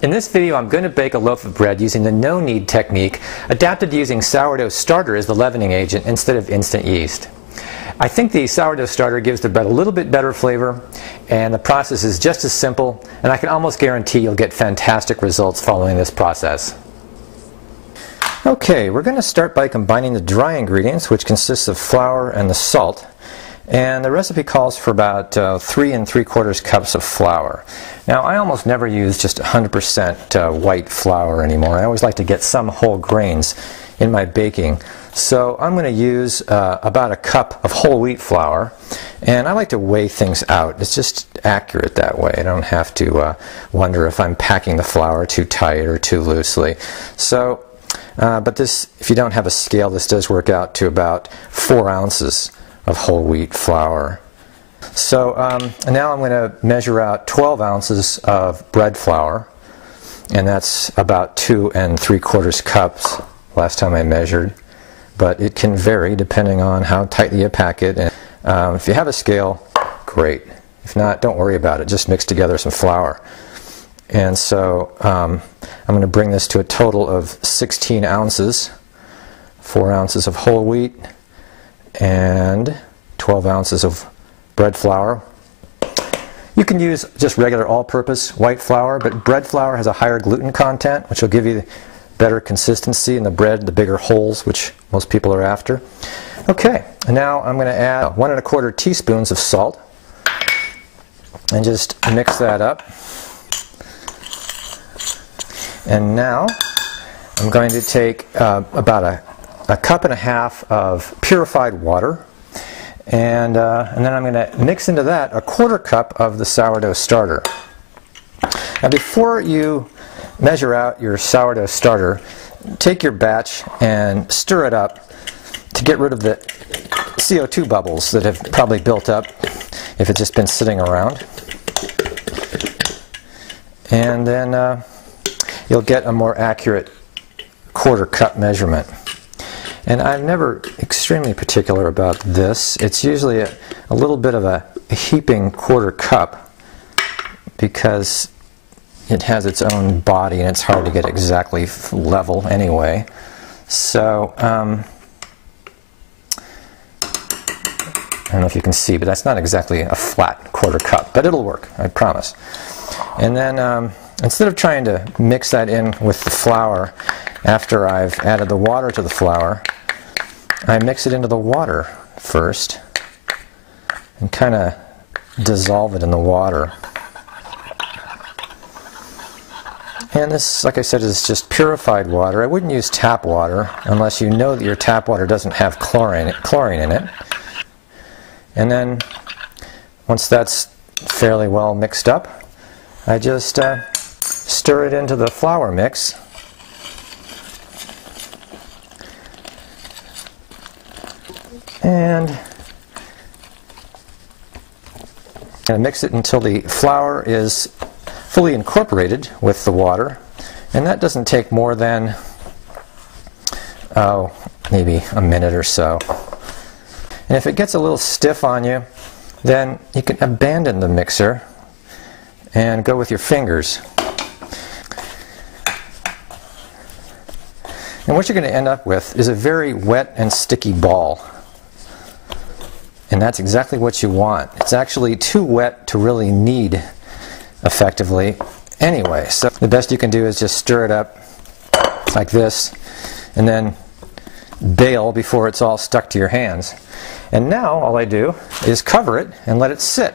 In this video I'm going to bake a loaf of bread using the no-knead technique, adapted to using sourdough starter as the leavening agent instead of instant yeast. I think the sourdough starter gives the bread a little bit better flavor, and the process is just as simple, and I can almost guarantee you'll get fantastic results following this process. Okay, we're going to start by combining the dry ingredients, which consists of flour and the salt. And the recipe calls for about 3 3/4 cups of flour. Now, I almost never use just 100% white flour anymore. I always like to get some whole grains in my baking. So I'm going to use about a cup of whole wheat flour, and I like to weigh things out. It's just accurate that way. I don't have to wonder if I'm packing the flour too tight or too loosely. So, but this, if you don't have a scale, this does work out to about 4 ounces of whole wheat flour. So now I'm going to measure out 12 ounces of bread flour, and that's about 2 3/4 cups last time I measured, but it can vary depending on how tightly you pack it. And if you have a scale, great. If not, don't worry about it. Just mix together some flour. And so I'm going to bring this to a total of 16 ounces, 4 ounces of whole wheat, and 12 ounces of bread flour. You can use just regular all-purpose white flour, but bread flour has a higher gluten content, which will give you better consistency in the bread, the bigger holes, which most people are after. Okay, and now I'm going to add 1 1/4 teaspoons of salt, and just mix that up. And now I'm going to take about a cup and a half of purified water, and then I'm going to mix into that a 1/4 cup of the sourdough starter. Now, before you measure out your sourdough starter, take your batch and stir it up to get rid of the CO2 bubbles that have probably built up if it's just been sitting around. And then you'll get a more accurate 1/4 cup measurement. And I'm never extremely particular about this. It's usually a little bit of a heaping 1/4 cup because it has its own body and it's hard to get exactly level anyway. So I don't know if you can see, but that's not exactly a flat 1/4 cup, but it'll work, I promise. And then instead of trying to mix that in with the flour after I've added the water to the flour, I mix it into the water first and kind of dissolve it in the water. And this, like I said, is just purified water. I wouldn't use tap water unless you know that your tap water doesn't have chlorine in it. And then once that's fairly well mixed up, I just stir it into the flour mix. And mix it until the flour is fully incorporated with the water, and that doesn't take more than maybe a minute or so. And if it gets a little stiff on you, then you can abandon the mixer and go with your fingers. And what you're going to end up with is a very wet and sticky ball. And that's exactly what you want. It's actually too wet to really knead effectively anyway. So the best you can do is just stir it up like this and then bail before it's all stuck to your hands. And now all I do is cover it and let it sit.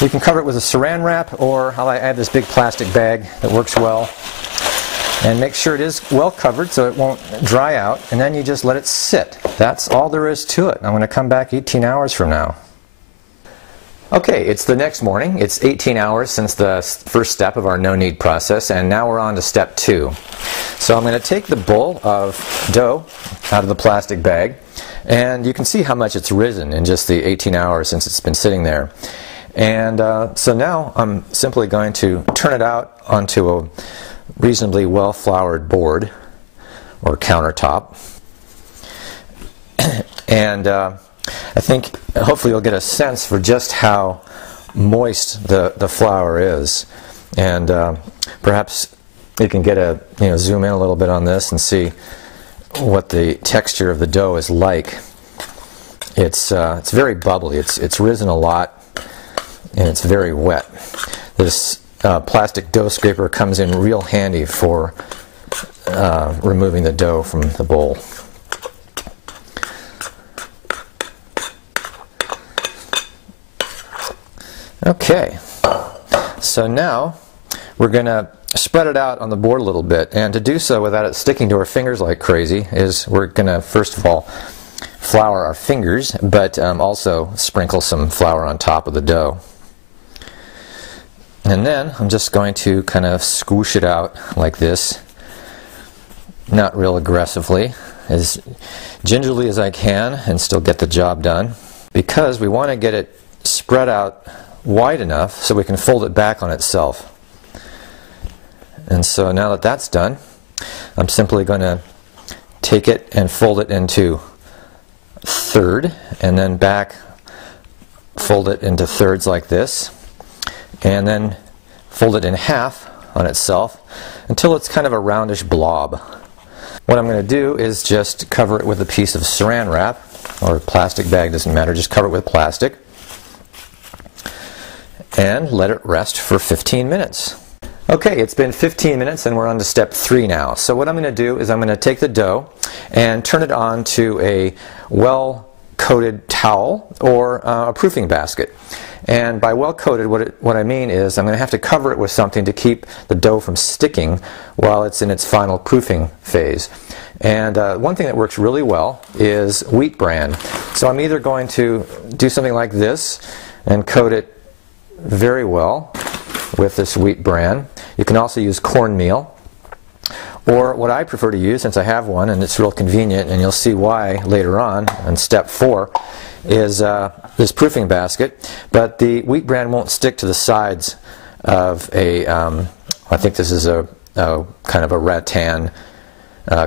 You can cover it with a saran wrap, or I add this big plastic bag that works well. And make sure it is well covered so it won't dry out, and then you just let it sit. That's all there is to it. I'm going to come back 18 hours from now. Okay, it's the next morning. It's 18 hours since the first step of our no-knead process, and now we're on to step 2. So I'm going to take the bowl of dough out of the plastic bag, and you can see how much it's risen in just the 18 hours since it's been sitting there. And so now I'm simply going to turn it out onto a reasonably well floured board or countertop, and I think hopefully you'll get a sense for just how moist the flour is. And perhaps you can get a, zoom in a little bit on this and see what the texture of the dough is like. It's very bubbly. It's risen a lot, and it's very wet. This plastic dough scraper comes in real handy for removing the dough from the bowl. Okay, so now we're going to spread it out on the board a little bit, and to do so without it sticking to our fingers like crazy is we're going to first of all flour our fingers, but also sprinkle some flour on top of the dough. And then I'm just going to kind of squish it out like this, not real aggressively, as gingerly as I can and still get the job done, because we want to get it spread out wide enough so we can fold it back on itself. And so now that that's done, I'm simply going to take it and fold it into third, and then back fold it into thirds like this, and then fold it in half on itself until it's kind of a roundish blob. What I'm going to do is just cover it with a piece of saran wrap, or a plastic bag, doesn't matter, just cover it with plastic, and let it rest for 15 minutes. Okay, it's been 15 minutes and we're on to step 3 now. So what I'm going to do is I'm going to take the dough and turn it on to a well-coated towel or a proofing basket. And by well-coated, what I mean is I'm going to have to cover it with something to keep the dough from sticking while it's in its final proofing phase. And one thing that works really well is wheat bran. So I'm either going to do something like this and coat it very well with this wheat bran. You can also use cornmeal, or what I prefer to use, since I have one and it's real convenient, and you'll see why later on in step 4, is this proofing basket. But the wheat bran won't stick to the sides of a, I think this is a kind of a rattan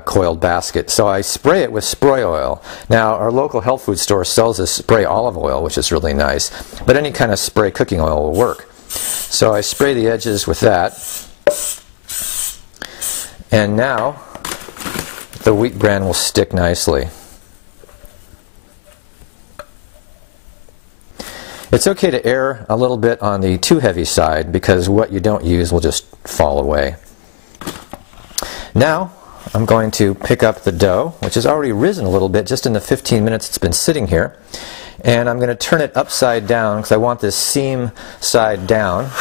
coiled basket. So I spray it with spray oil. Now our local health food store sells this spray olive oil, which is really nice, but any kind of spray cooking oil will work. So I spray the edges with that, and now the wheat bran will stick nicely. It's okay to err a little bit on the too heavy side, because what you don't use will just fall away. Now I'm going to pick up the dough, which has already risen a little bit just in the 15 minutes it's been sitting here, and I'm going to turn it upside down because I want this seam side down.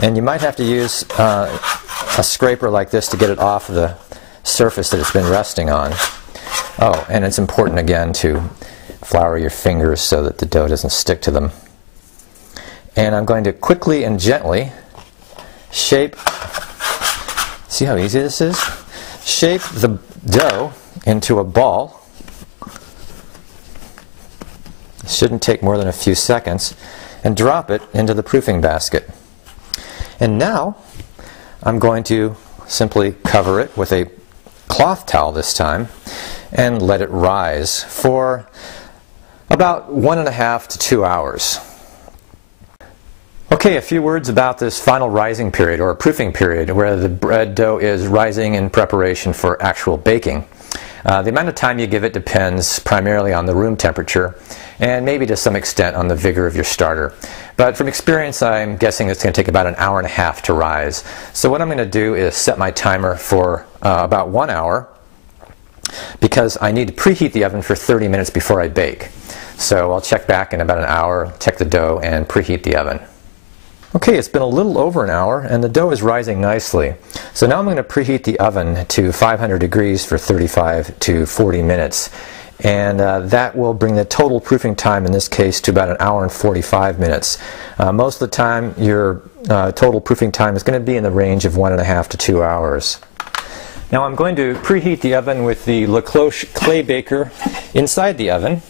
And you might have to use a scraper like this to get it off the surface that it's been resting on. Oh, and it's important again to flour your fingers so that the dough doesn't stick to them. And I'm going to quickly and gently shape, see how easy this is? Shape the dough into a ball. It shouldn't take more than a few seconds, and drop it into the proofing basket. And now I'm going to simply cover it with a cloth towel this time and let it rise for about 1.5 to 2 hours. Okay, a few words about this final rising period, or proofing period, where the bread dough is rising in preparation for actual baking. The amount of time you give it depends primarily on the room temperature, and maybe to some extent on the vigor of your starter. But from experience, I'm guessing it's going to take about 1.5 hours to rise. So what I'm going to do is set my timer for about 1 hour, because I need to preheat the oven for 30 minutes before I bake. So I'll check back in about 1 hour, check the dough, and preheat the oven. Okay, it's been a little over 1 hour and the dough is rising nicely. So now I'm going to preheat the oven to 500 degrees for 35 to 40 minutes. And that will bring the total proofing time in this case to about 1 hour and 45 minutes. Most of the time your total proofing time is going to be in the range of 1.5 to 2 hours. Now I'm going to preheat the oven with the Lache clay baker inside the oven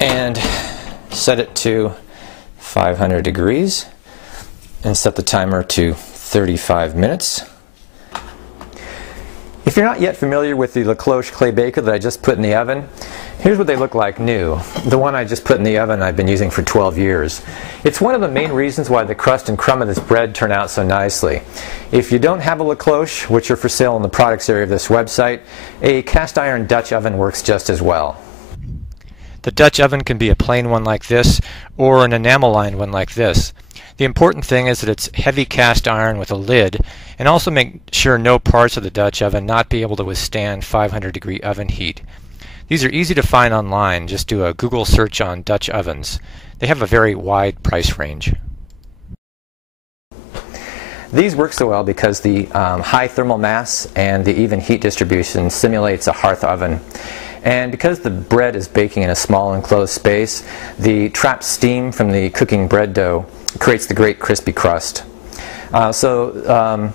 and set it to 500 degrees and set the timer to 35 minutes. If you're not yet familiar with the Lache clay baker that I just put in the oven, here's what they look like new. The one I just put in the oven I've been using for 12 years. It's one of the main reasons why the crust and crumb of this bread turn out so nicely. If you don't have a Lache, which are for sale in the products area of this website, a cast iron Dutch oven works just as well. The Dutch oven can be a plain one like this or an enamel-lined one like this. The important thing is that it's heavy cast iron with a lid, and also make sure no parts of the Dutch oven not be able to withstand 500-degree oven heat. These are easy to find online. Just do a Google search on Dutch ovens. They have a very wide price range. These work so well because the high thermal mass and the even heat distribution simulates a hearth oven. And because the bread is baking in a small enclosed space, the trapped steam from the cooking bread dough creates the great crispy crust. The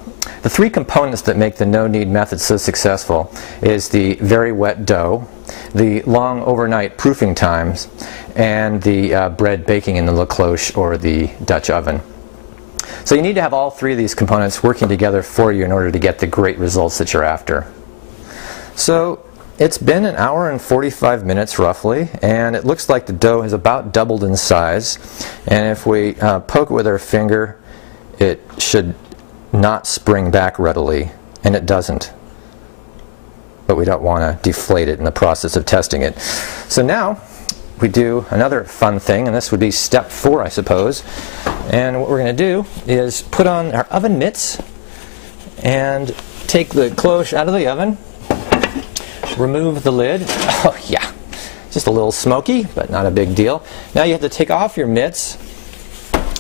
three components that make the no-knead method so successful is the very wet dough, the long overnight proofing times, and the bread baking in the Lache or the Dutch oven. So you need to have all three of these components working together for you in order to get the great results that you're after. So it's been an hour and 45 minutes roughly, and it looks like the dough has about doubled in size. And if we poke it with our finger, it should not spring back readily, and it doesn't. But we don't want to deflate it in the process of testing it. So now we do another fun thing, and this would be step 4, I suppose. And what we're going to do is put on our oven mitts and take the cloche out of the oven. Remove the lid. Oh yeah, just a little smoky, but not a big deal. Now you have to take off your mitts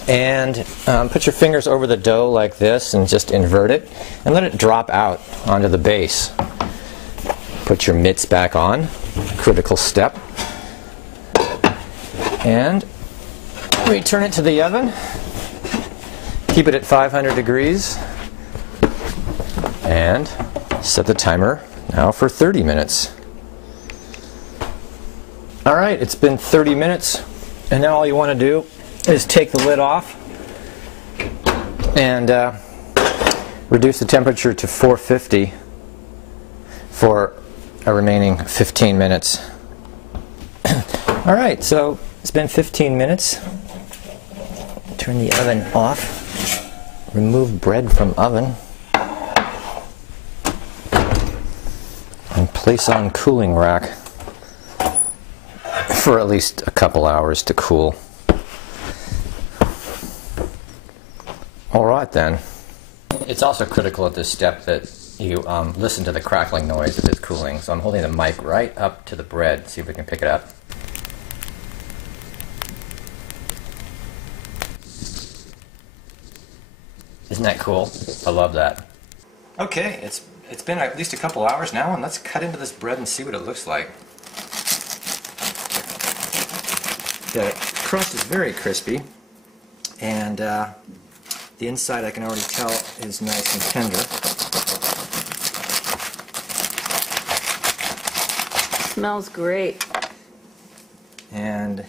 and put your fingers over the dough like this and just invert it and let it drop out onto the base. Put your mitts back on, critical step, and return it to the oven. Keep it at 500 degrees and set the timer now for 30 minutes. Alright, it's been 30 minutes, and now all you want to do is take the lid off and reduce the temperature to 450 for a remaining 15 minutes. Alright, so it's been 15 minutes. Turn the oven off. Remove bread from oven. And place on cooling rack for at least a couple hours to cool. Alright then. It's also critical at this step that you listen to the crackling noise if it's cooling. So I'm holding the mic right up to the bread. See if we can pick it up. Isn't that cool? I love that. Okay, it's been at least a couple hours now, and let's cut into this bread and see what it looks like. The crust is very crispy, and the inside I can already tell is nice and tender. Smells great. And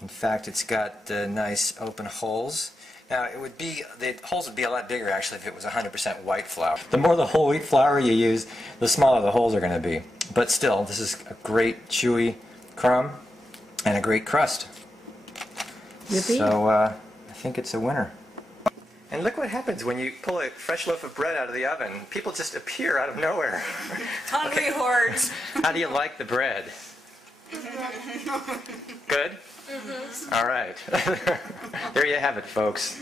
in fact, it's got nice open holes. Now, the holes would be a lot bigger actually if it was 100% white flour. The more the whole wheat flour you use, the smaller the holes are going to be. But still, this is a great chewy crumb and a great crust. Yippee. So I think it's a winner. And look what happens when you pull a fresh loaf of bread out of the oven. People just appear out of nowhere. Hungry hordes. How do you like the bread? Good? Mm-hmm. All right. There you have it, folks.